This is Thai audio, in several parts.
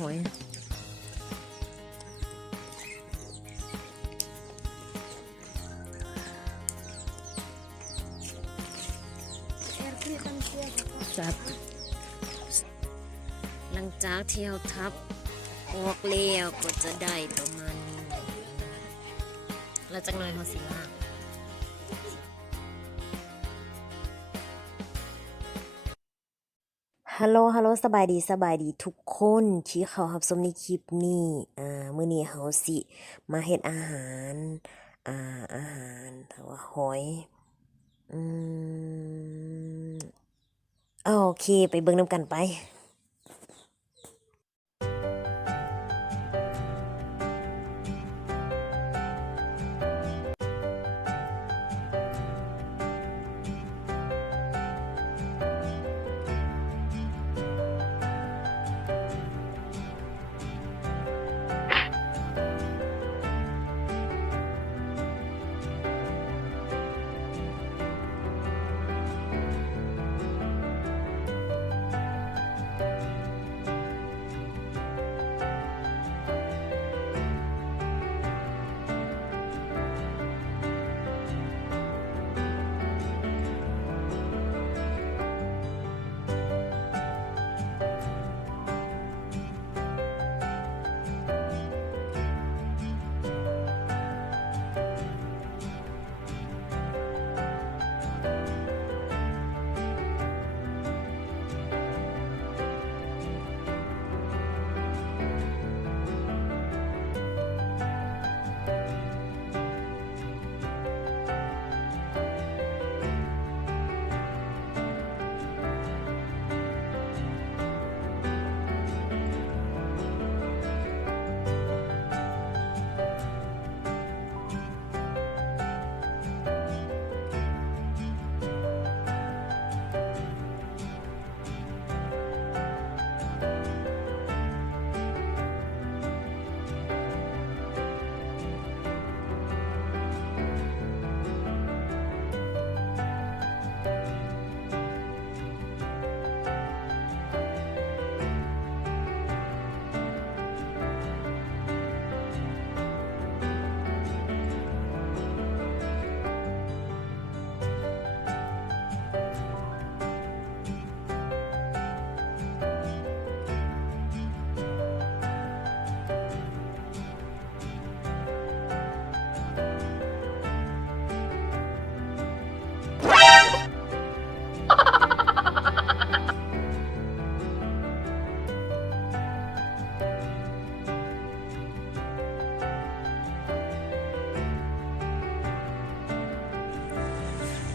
หอยจับหลังจากเที่ยวทับออกเลี้ยวก็จะได้ประมาณนี้แล้วจากหน่อยเขาสิล่างฮัลโหลฮัลโหลสบายดีสบายดีทุกคนที่เขารับชมในคลิปนี้มื้อนี้เฮาสิมาเฮ็ดอาหารอาหารแต่ว่าหอยอืมโอเคไปเบิ่งนำกันไป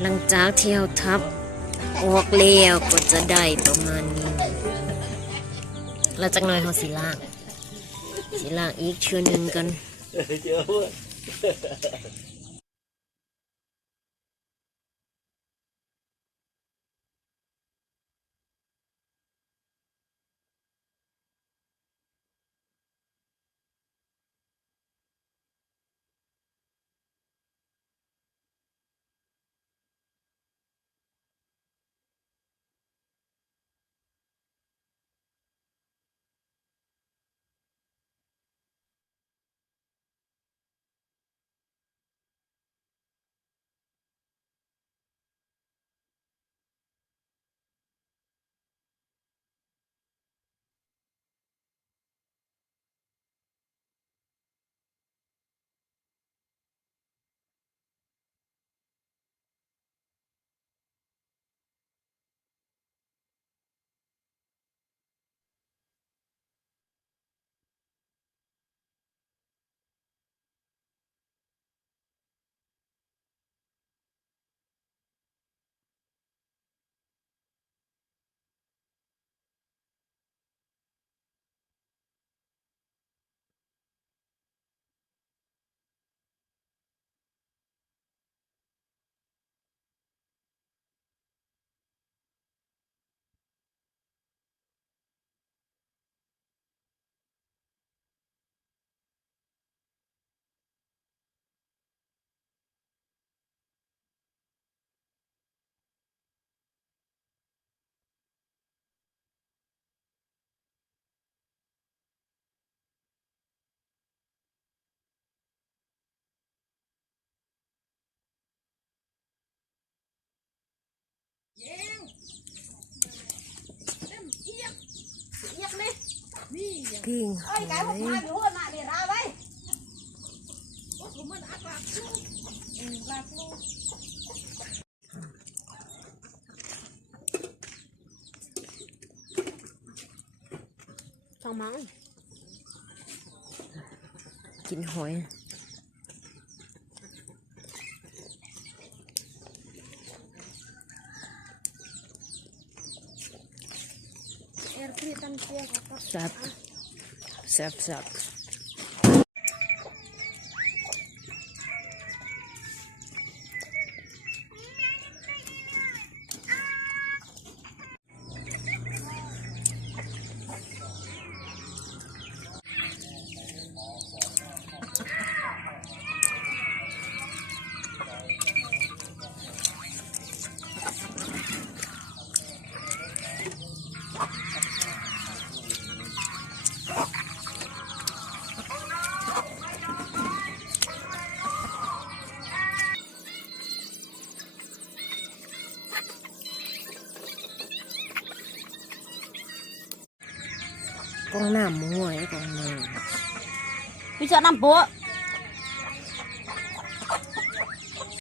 หลังจากเที่ยวทับออกเลี้ยวก็จะได้ประมาณนี้แล้วจากหน่อยเขาสิล่างอีกเชื่อนึงกัน ปิ้งหอยช่องมังกินหอย แซ่บแซ่บแซ่บกองน้ำหวยกองน้ำ พี่เจ้าน้ำโป๊ะ